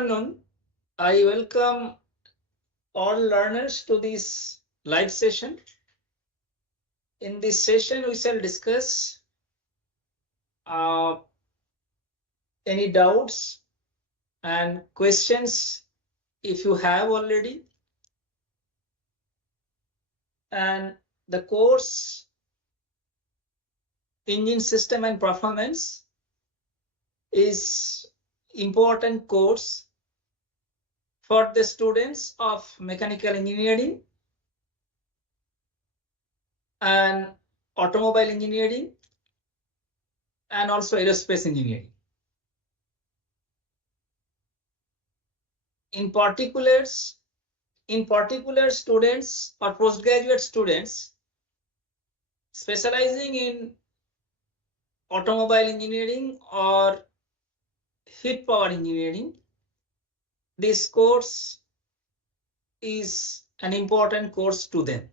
afternoon. I welcome all learners to this live session. In this session, we shall discuss any doubts and questions if you have already. And the course Engine System and Performance is important course for the students of mechanical engineering and automobile engineering and also aerospace engineering. In particular, students or postgraduate students specializing in automobile engineering or heat power engineering, this course is an important course to them.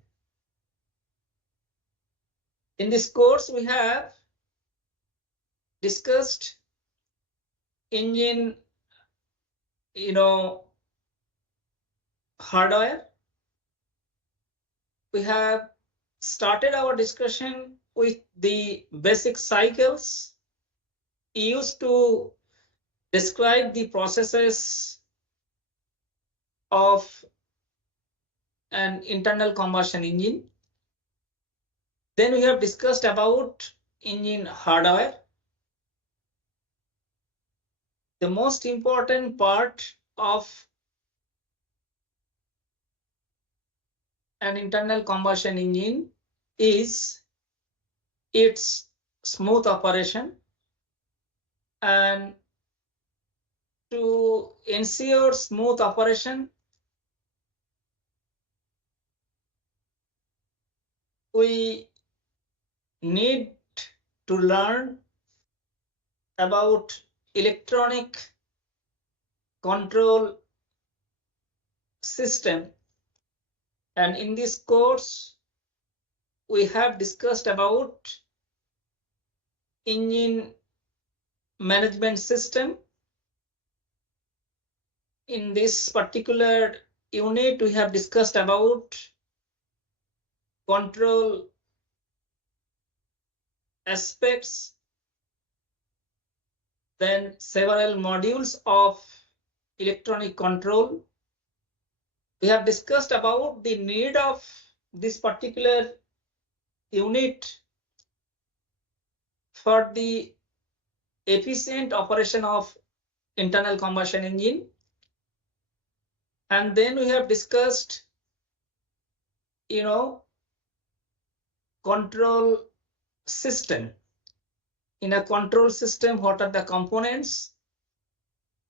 In this course, we have discussed engine, hardware. We have started our discussion with the basic cycles used to describe the processes of an internal combustion engine. Then we have discussed about engine hardware. The most important part of an internal combustion engine is its smooth operation, and to ensure smooth operation, we need to learn about electronic control system. And in this course, we have discussed about engine management system. In this particular unit, we have discussed about control aspects, then several modules of electronic control. We have discussed about the need of this particular unit for the efficient operation of internal combustion engine. And then we have discussed, control system. In a control system, what are the components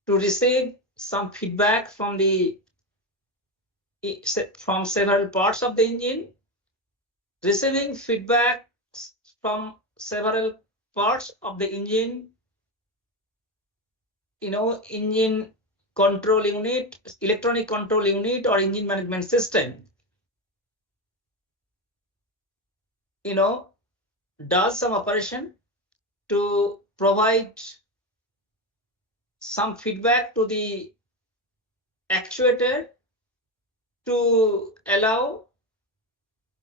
to receive some feedback from several parts of the engine, receiving feedback from several parts of the engine, engine control unit, electronic control unit or engine management system, does some operation to provide some feedback to the actuator to allow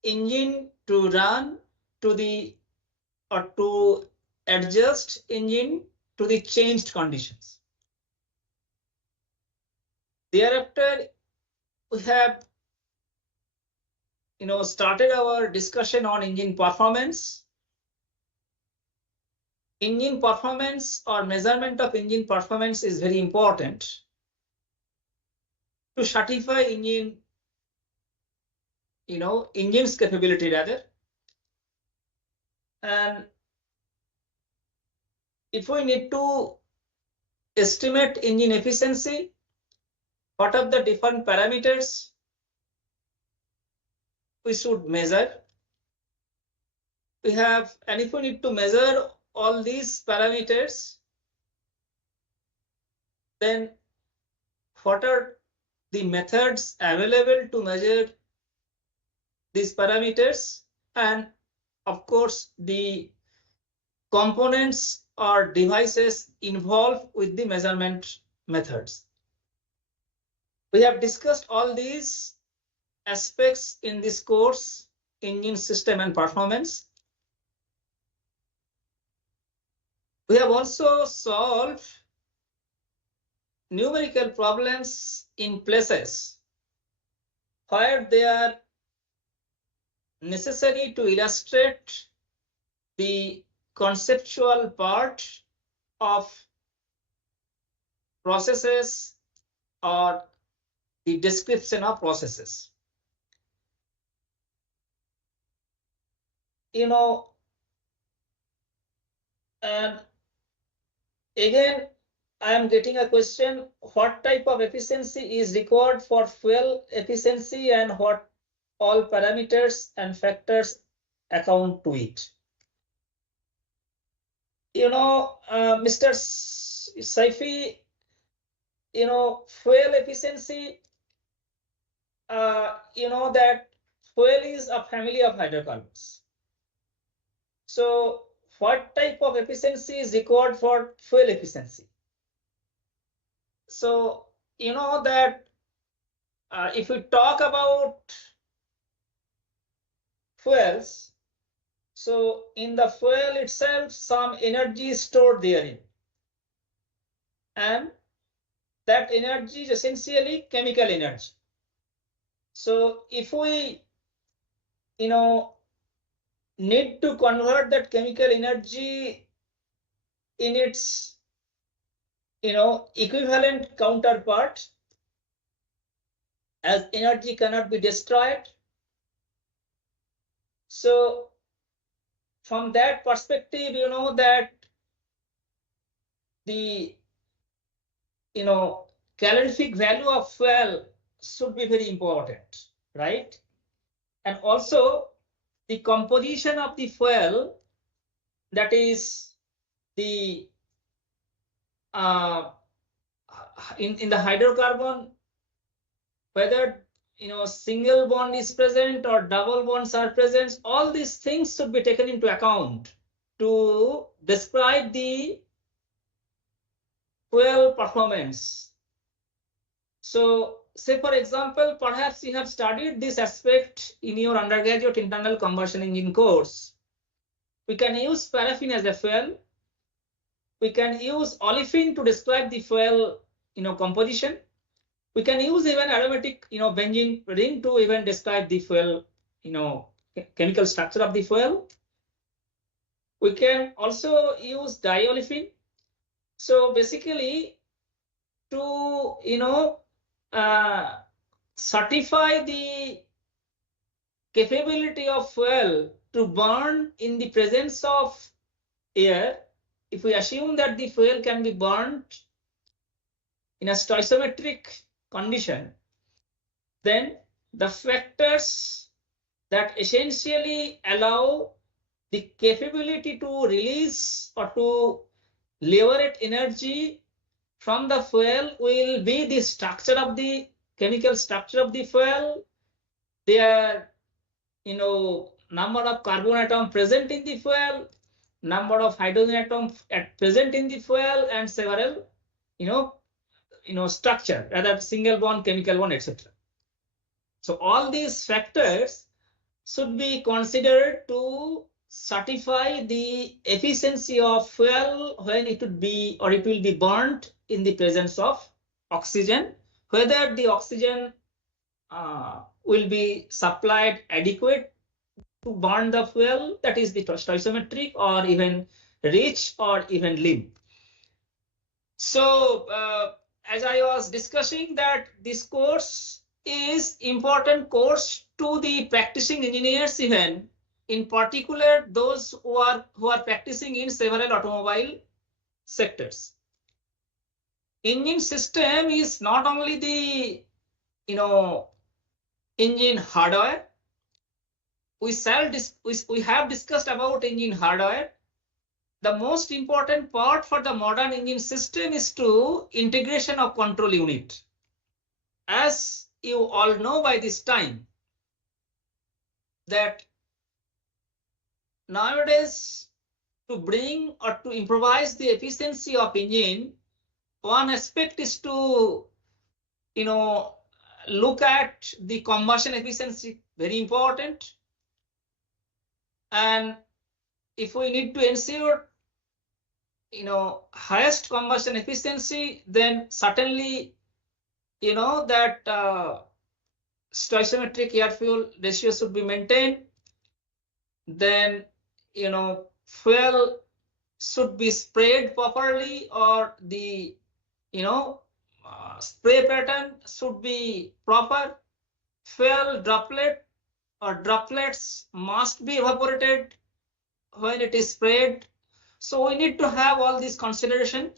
engine to run or to adjust engine to the changed conditions. Thereafter, we have started our discussion on engine performance. Engine performance or measurement of engine performance is very important to certify engine's capability rather. And if we need to estimate engine efficiency, what are the different parameters we should measure? And if we need to measure all these parameters, then what are the methods available to measure these parameters? And of course, the components or devices involved with the measurement methods. We have discussed all these aspects in this course, engine system and performance. We have also solved numerical problems in places where they are necessary to illustrate the conceptual part of processes or the description of processes. You know, and again, I am getting a question, what type of efficiency is required for fuel efficiency and what all parameters and factors account to it? You know, Mr. Saifi, you know, fuel efficiency, you know that fuel is a family of hydrocarbons. So what type of efficiency is required for fuel efficiency? So you know that if we talk about fuels, so in the fuel itself, some energy is stored therein. And that energy is essentially chemical energy. So if we, you know, need to convert that chemical energy in its, you know, equivalent counterpart, as energy cannot be destroyed. So from that perspective, you know that the, you know, calorific value of fuel should be very important, right? And also the composition of the fuel, that is the in the hydrocarbon, whether, you know, single bond is present or double bonds are present, all these things should be taken into account to describe the fuel performance. So say for example, perhaps you have studied this aspect in your undergraduate internal combustion engine course. We can use paraffin as a fuel. We can use olefin to describe the fuel, you know, composition. We can use even aromatic, you know, benzene ring to even describe the fuel, you know, chemical structure of the fuel. We can also use diolefin. So basically, to, you know, certify the capability of fuel to burn in the presence of air, if we assume that the fuel can be burnt in a stoichiometric condition, then the factors that essentially allow the capability to release or to liberate energy from the fuel will be the structure of the chemical structure of the fuel, their, you know, number of carbon atom present in the fuel, number of hydrogen atom present in the fuel, and several, you know, structure, rather single bond, chemical bond, etc. So all these factors should be considered to certify the efficiency of fuel when it would be, or it will be burnt in the presence of oxygen, whether the oxygen will be supplied adequate to burn the fuel, that is the stoichiometric, or even rich, or even lean. So as I was discussing, that this course is important course to the practicing engineers, even in particular those who are practicing in several automobile sectors. Engine system is not only the, you know, engine hardware. We have discussed about engine hardware. The most important part for the modern engine system is to integration of control unit. As you all know by this time, that nowadays, to bring or to improvise the efficiency of engine, one aspect is to, you know, look at the combustion efficiency, very important. And if we need to ensure highest combustion efficiency, then certainly that stoichiometric air fuel ratio should be maintained. Then fuel should be sprayed properly, or the spray pattern should be proper. Fuel droplet or droplets must be evaporated when it is sprayed. So we need to have all these consideration.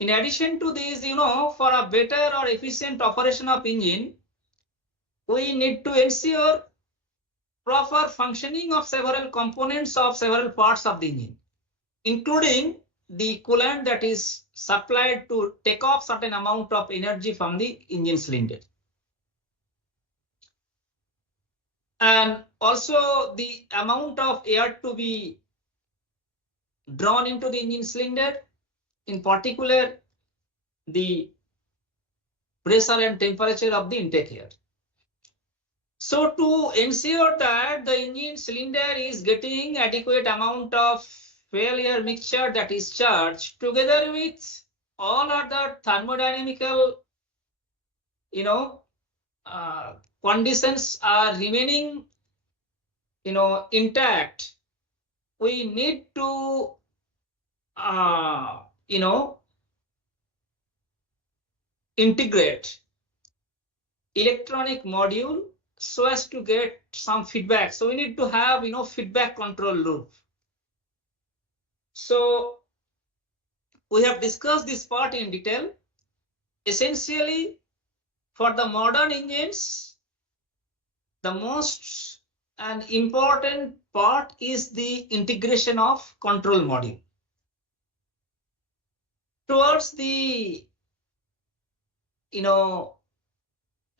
In addition to these, for a better or efficient operation of engine, we need to ensure proper functioning of several components of several parts of the engine, including the coolant that is supplied to take off certain amount of energy from the engine cylinder. And also the amount of air to be drawn into the engine cylinder, in particular the pressure and temperature of the intake air. So to ensure that the engine cylinder is getting adequate amount of fuel air mixture that is charged, together with all other thermodynamical conditions are remaining intact, we need to integrate electronic module so as to get some feedback. So we need to have feedback control loop. So we have discussed this part in detail. Essentially, for the modern engines, the most and important part is the integration of control module. Towards the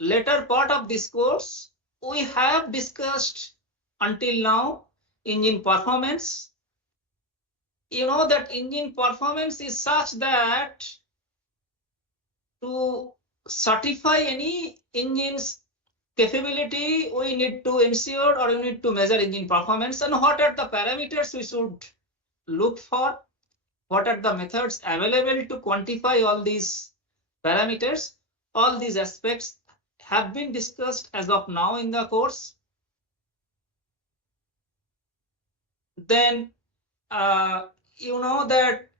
later part of this course, we have discussed until now engine performance. That engine performance is such that to certify any engine's capability, we need to ensure or we need to measure engine performance, and what are the parameters we should look for, what are the methods available to quantify all these parameters. All these aspects have been discussed as of now in the course. Then that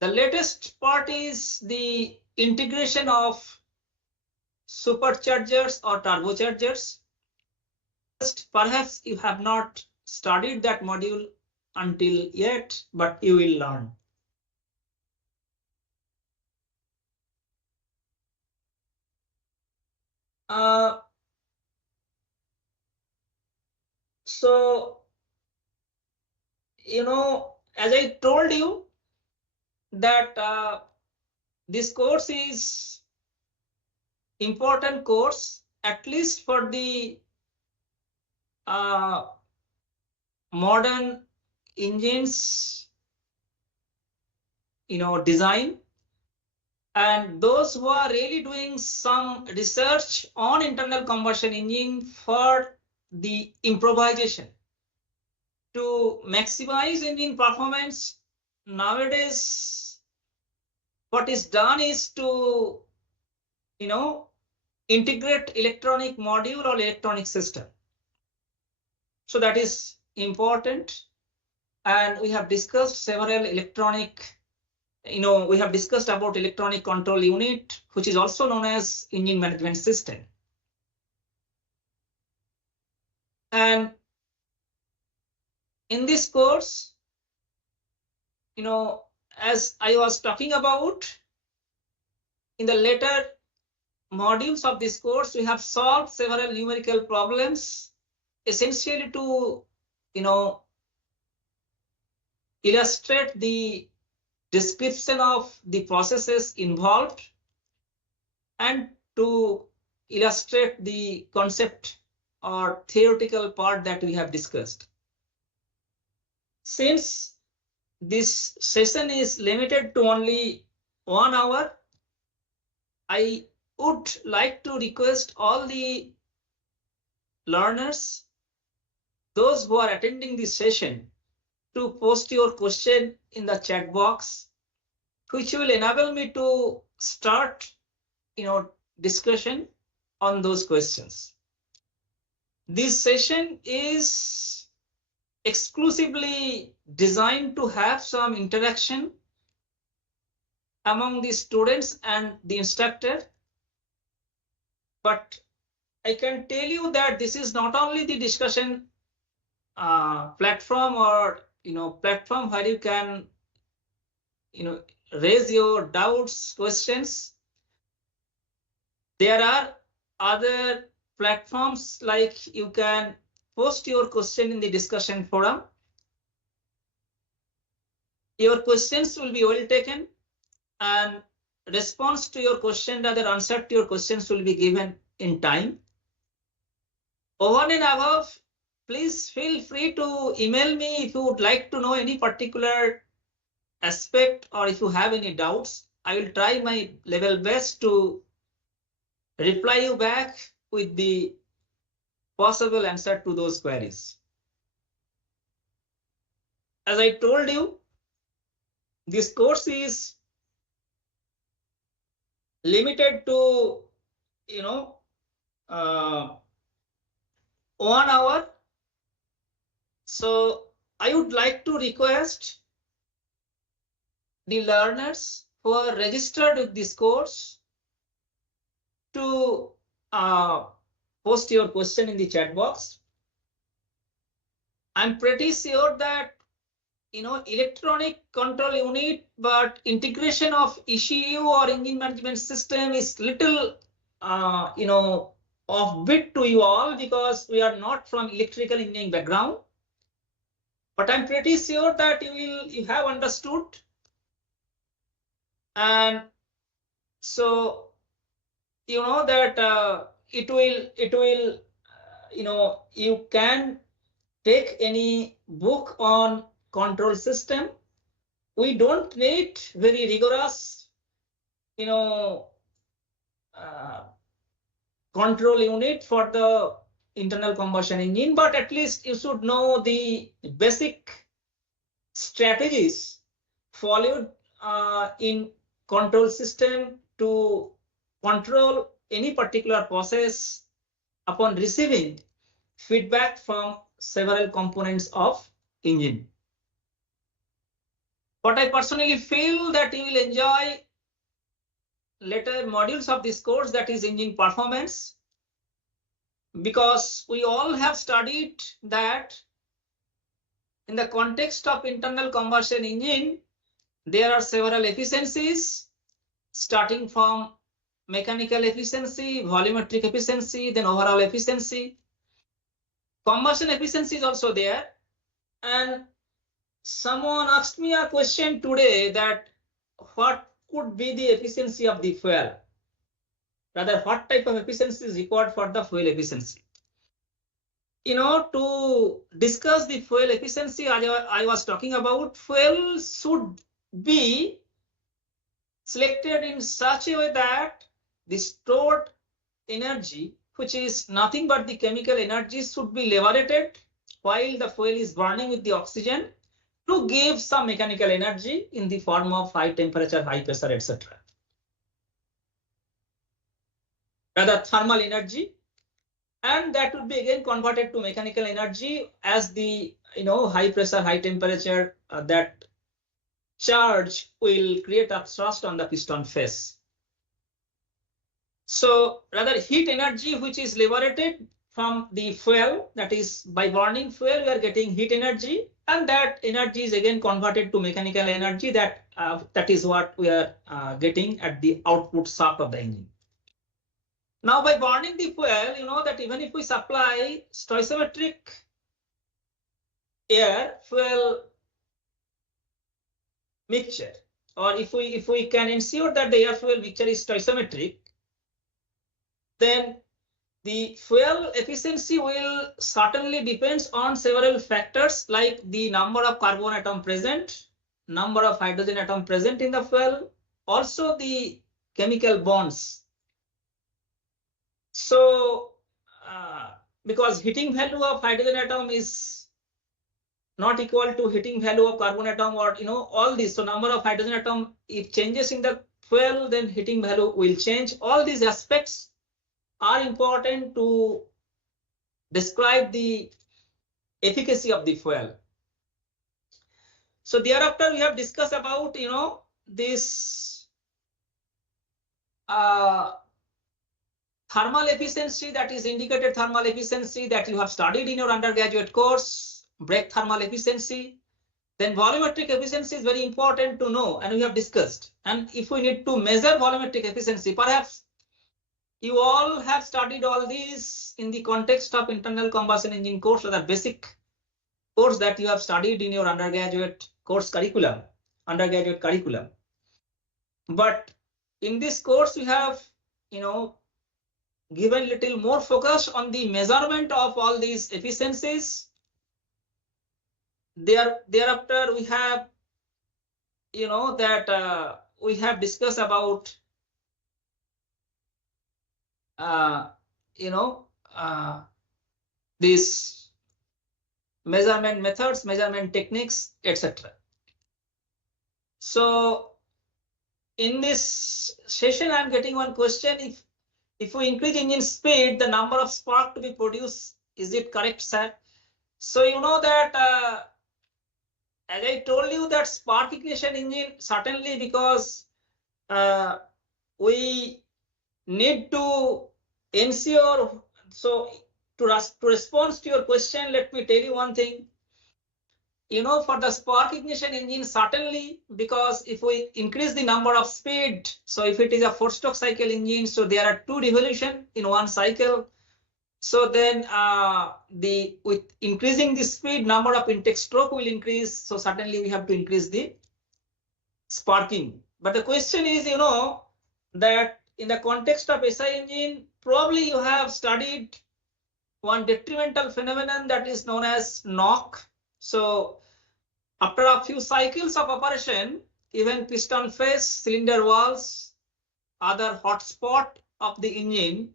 the latest part is the integration of superchargers or turbochargers. Perhaps you have not studied that module until yet, but you will learn. So, as I told you that this course is important course, at least for the modern engines, design, and those who are really doing some research on internal combustion engine for the improvisation to maximize engine performance. Nowadays, what is done is to integrate electronic module or electronic system. So that is important. And we have discussed several electronic, we have discussed about electronic control unit, which is also known as engine management system. And in this course, as I was talking about, in the later modules of this course, we have solved several numerical problems, essentially to illustrate the description of the processes involved and to illustrate the concept or theoretical part that we have discussed. Since this session is limited to only 1 hour, I would like to request all the learners, those who are attending this session, to post your question in the chat box, which will enable me to start, discussion on those questions. This session is exclusively designed to have some interaction among the students and the instructor. But I can tell you that this is not only the discussion platform or platform where you can raise your doubts, questions. There are other platforms like you can post your question in the discussion forum. Your questions will be well taken, and response to your question, rather answer to your questions, will be given in time. Over and above, please feel free to email me if you would like to know any particular aspect or if you have any doubts. I will try my level best to reply you back with the possible answer to those queries. As I told you, this course is limited to 1 hour. So I would like to request the learners who are registered with this course to post your question in the chat box. I'm pretty sure that electronic control unit, but integration of ECU or engine management system is little offbeat to you all, because we are not from electrical engineering background. But I'm pretty sure that you have understood, and so that it will you can take any book on control system. We don't need very rigorous control unit for the internal combustion engine, but at least you should know the basic strategies followed in control system to control any particular process upon receiving feedback from several components of engine. But I personally feel that you will enjoy later modules of this course, that is engine performance, because we all have studied that in the context of internal combustion engine, there are several efficiencies, starting from mechanical efficiency, volumetric efficiency, then overall efficiency. Combustion efficiency is also there. And someone asked me a question today that what could be the efficiency of the fuel? Rather, what type of efficiency is required for the fuel efficiency? To discuss the fuel efficiency, I was talking about, fuel should be selected in such a way that the stored energy, which is nothing but the chemical energy, should be liberated while the fuel is burning with the oxygen to give some mechanical energy in the form of high temperature, high pressure, etc. Rather, thermal energy, and that would be again converted to mechanical energy as the high pressure, high temperature, that charge will create a thrust on the piston face. So rather, heat energy which is liberated from the fuel, that is by burning fuel we are getting heat energy, and that energy is again converted to mechanical energy, that is what we are getting at the output shaft of the engine. Now by burning the fuel, that even if we supply stoichiometric air fuel mixture, or if we can ensure that the air fuel mixture is stoichiometric, then the fuel efficiency will certainly depends on several factors, like the number of carbon atom present, number of hydrogen atom present in the fuel, also the chemical bonds So because heating value of hydrogen atom is not equal to heating value of carbon atom, or all this. So number of hydrogen atom, if changes in the fuel, then heating value will change. All these aspects are important to describe the efficacy of the fuel. So thereafter we have discussed about this thermal efficiency, that is indicated thermal efficiency, that you have studied in your undergraduate course, break thermal efficiency. Then volumetric efficiency is very important to know, and we have discussed. And if we need to measure volumetric efficiency, perhaps you all have studied all these in the context of internal combustion engine course, or the basic course that you have studied in your undergraduate course curriculum, undergraduate curriculum. But in this course, we have given little more focus on the measurement of all these efficiencies. Thereafter we have that we have discussed about these measurement methods, measurement techniques, etc. So in this session, I'm getting one question: if we increase engine speed, the number of spark to be produced, is it correct, sir? So that as I told you, that spark ignition engine, certainly, because we need to ensure. So to respond to your question, let me tell you one thing. For the spark ignition engine, certainly, because if we increase the number of speed, so if it is a 4-stroke cycle engine, so there are 2 revolutions in one cycle. So then with increasing the speed, number of intake stroke will increase. So certainly we have to increase the sparking. But the question is, that in the context of SI engine, probably you have studied one detrimental phenomenon that is known as knock. So after a few cycles of operation, even piston face, cylinder walls, other hot spot of the engine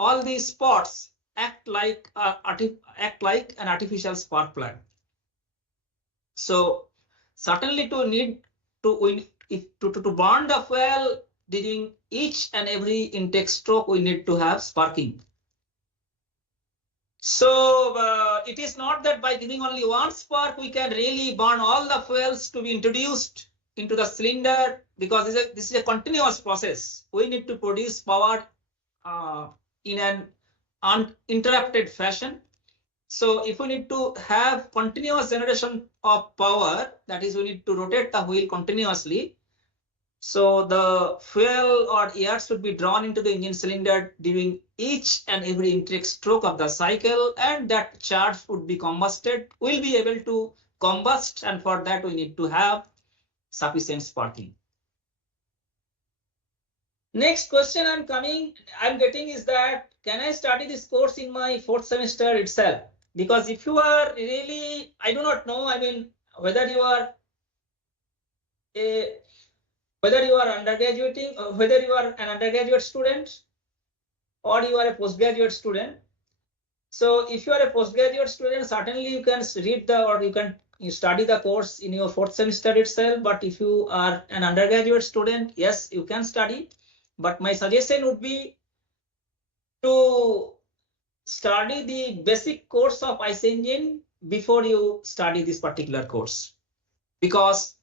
all these spots act like an artificial spark plug. So certainly to burn the fuel during each and every intake stroke, we need to have sparking. So it is not that by giving only one spark we can really burn all the fuels to be introduced into the cylinder, because this is a continuous process. We need to produce power in an uninterrupted fashion. So if we need to have continuous generation of power, that is, we need to rotate the wheel continuously. So the fuel or air should be drawn into the engine cylinder during each and every intake stroke of the cycle, and that charge would be combusted. We'll be able to combust, and for that we need to have sufficient sparking. Next question I'm getting is that, can I study this course in my 4th semester itself? Because if you are really, I do not know, I mean, whether you are undergraduating, or whether you are an undergraduate student or you are a postgraduate student. So if you are a postgraduate student, certainly you can read you study the course in your 4th semester itself. But if you are an undergraduate student, yes, you can study. But my suggestion would be to study the basic course of IC engine before you study this particular course, because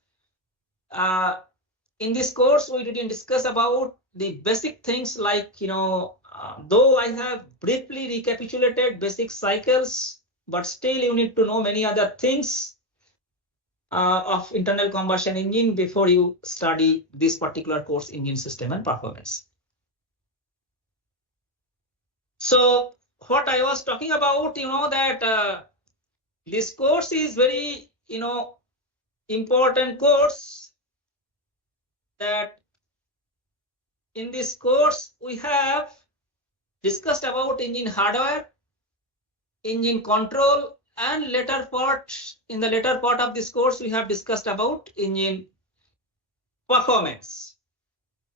in this course we didn't discuss about the basic things like, though I have briefly recapitulated basic cycles, but still you need to know many other things of internal combustion engine before you study this particular course, engine system and performance. So what I was talking about, that this course is very, important course. That in this course we have discussed about engine hardware, engine control, and in the later part of this course we have discussed about engine performance.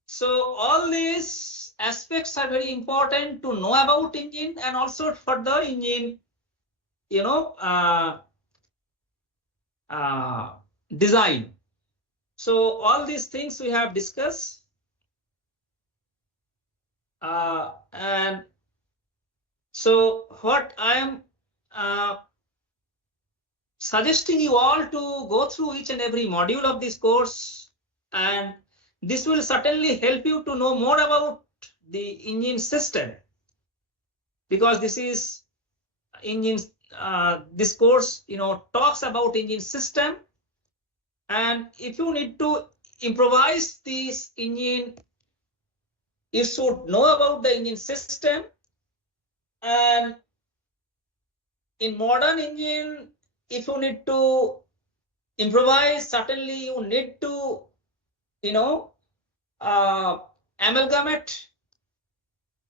So all these aspects are very important to know about engine and also for the engine, design. So all these things we have discussed, and so what I am suggesting you all to go through each and every module of this course, and this will certainly help you to know more about the engine system, because this is engine, this course talks about engine system, and if you need to improvise this engine, you should know about the engine system. And in modern engine, if you need to improvise, certainly you need to amalgamate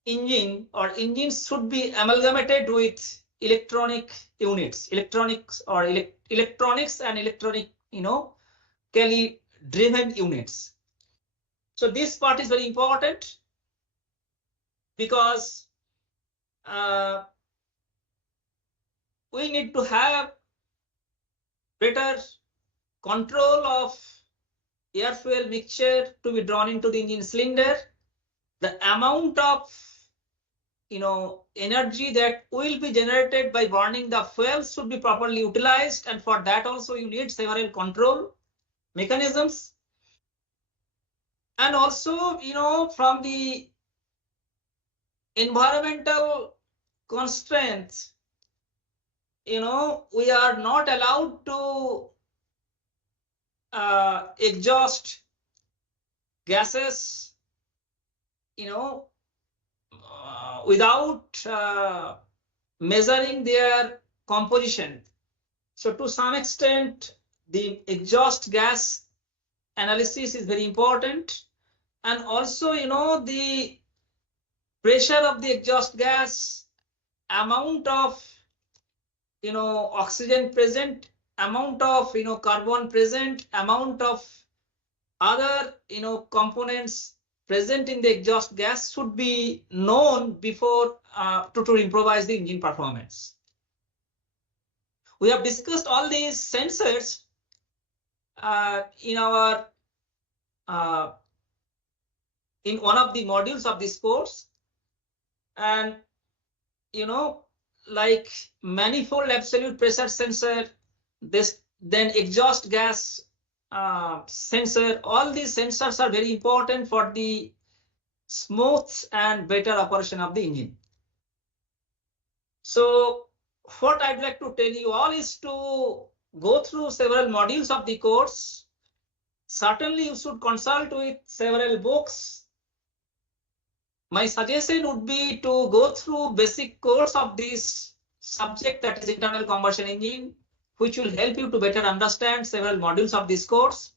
engine, or engines should be amalgamated with electronic units, electronics or electronics and electronically driven units. So this part is very important, because we need to have better control of air fuel mixture to be drawn into the engine cylinder. The amount of energy that will be generated by burning the fuel should be properly utilized, and for that also you need several control mechanisms. And also from the environmental constraints, we are not allowed to exhaust gases without measuring their composition. So to some extent, the exhaust gas analysis is very important, and also the pressure of the exhaust gas, amount of oxygen present, amount of carbon present, amount of other components present in the exhaust gas should be known before to improvise the engine performance. We have discussed all these sensors in our in one of the modules of this course, and like manifold absolute pressure sensor, then exhaust gas sensor. All these sensors are very important for the smooth and better operation of the engine. So what I'd like to tell you all is to go through several modules of the course. Certainly you should consult with several books. My suggestion would be to go through basic course of this subject, that is internal combustion engine, which will help you to better understand several modules of this course.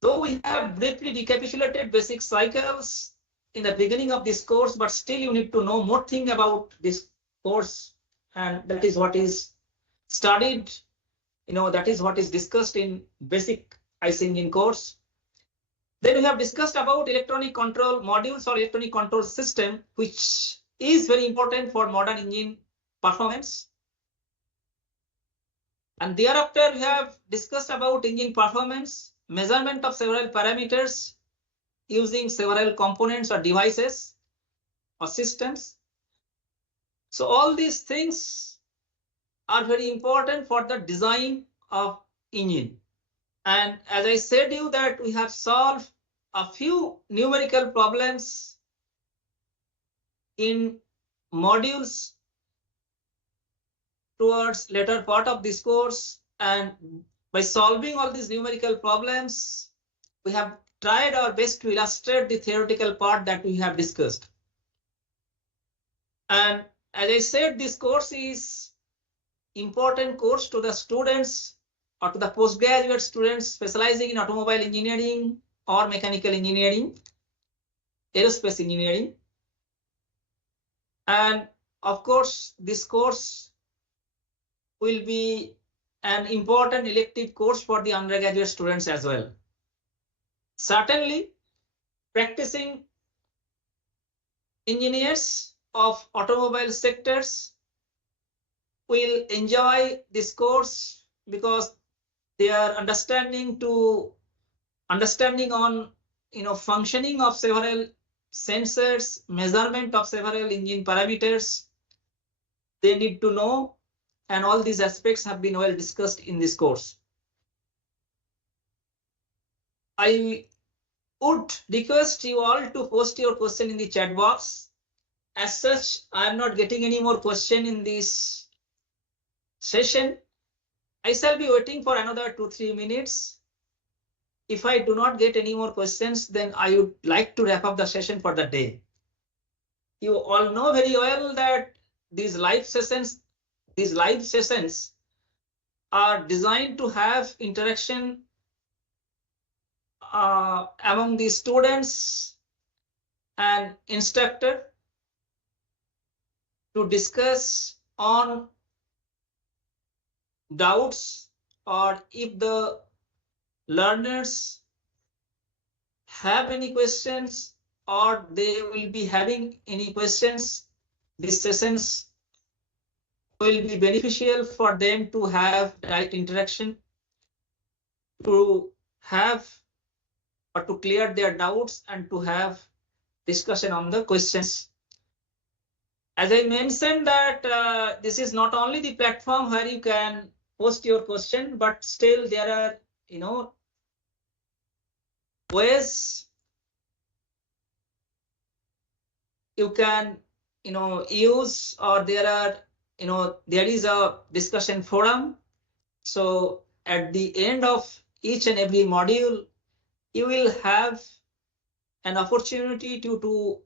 Though we have briefly recapitulated basic cycles in the beginning of this course, but still you need to know more thing about this course, and that is what is studied, that is what is discussed in basic IC engine course. Then we have discussed about electronic control modules or electronic control system, which is very important for modern engine performance. And thereafter we have discussed about engine performance, measurement of several parameters using several components or devices or systems. So all these things are very important for the design of engine. And as I said you that we have solved a few numerical problems in modules towards later part of this course, and by solving all these numerical problems, we have tried our best to illustrate the theoretical part that we have discussed. And as I said, this course is important course to the students or to the postgraduate students specializing in automobile engineering or mechanical engineering, aerospace engineering. And of course, this course will be an important elective course for the undergraduate students as well. Certainly, practicing engineers of automobile sectors will enjoy this course because their understanding on functioning of several sensors, measurement of several engine parameters they need to know, and all these aspects have been well discussed in this course. I would request you all to post your question in the chat box. As such, I am not getting any more question in this session. I shall be waiting for another 2-3 minutes. If I do not get any more questions, then I would like to wrap up the session for the day. You all know very well that these live sessions are designed to have interaction among the students and instructor to discuss on doubts, or if the learners have any questions or they will be having any questions, these sessions will be beneficial for them to have direct interaction, to have or to clear their doubts and to have discussion on the questions. As I mentioned that this is not only the platform where you can post your question, but still there are ways you can use, or there is a discussion forum. So at the end of each and every module, you will have an opportunity to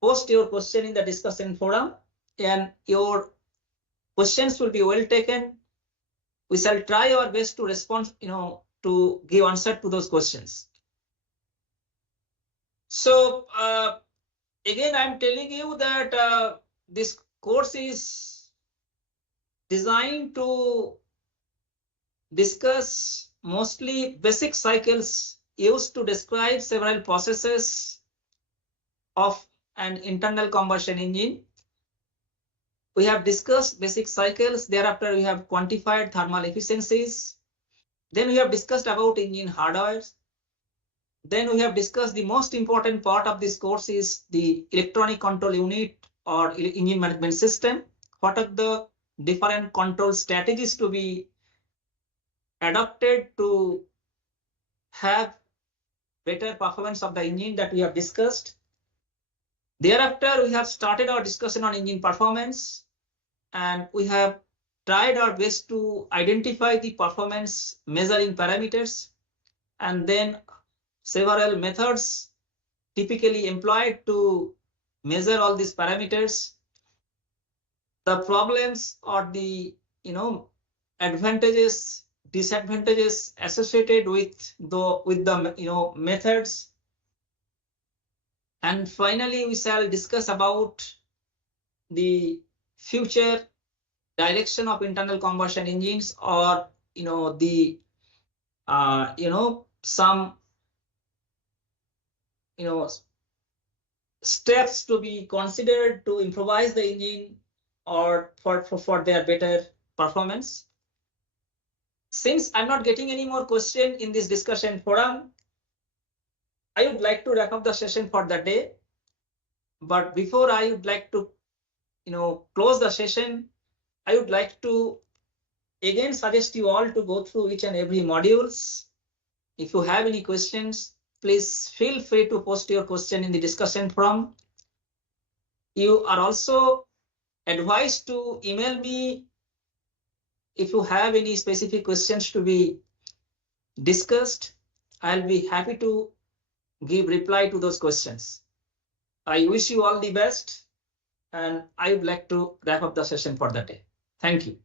post your question in the discussion forum, and your questions will be well taken. We shall try our best to respond, to give answer to those questions. So again, I'm telling you that this course is designed to discuss mostly basic cycles used to describe several processes of an internal combustion engine. We have discussed basic cycles. Thereafter, we have quantified thermal efficiencies. Then we have discussed about engine hardware. Then we have discussed the most important part of this course is the electronic control unit or engine management system. What are the different control strategies to be adopted to have better performance of the engine that we have discussed. Thereafter, we have started our discussion on engine performance, and we have tried our best to identify the performance measuring parameters, and then several methods typically employed to measure all these parameters, the problems or the advantages, disadvantages associated with the methods. And finally, we shall discuss about the future direction of internal combustion engines, or some steps to be considered to improvise the engine or for their better performance. Since I'm not getting any more question in this discussion forum, I would like to wrap up the session for the day. But before I would like to close the session, I would like to again suggest you all to go through each and every modules. If you have any questions, please feel free to post your question in the discussion forum. You are also advised to email me if you have any specific questions to be discussed. I'll be happy to give reply to those questions. I wish you all the best, and I would like to wrap up the session for the day. Thank you.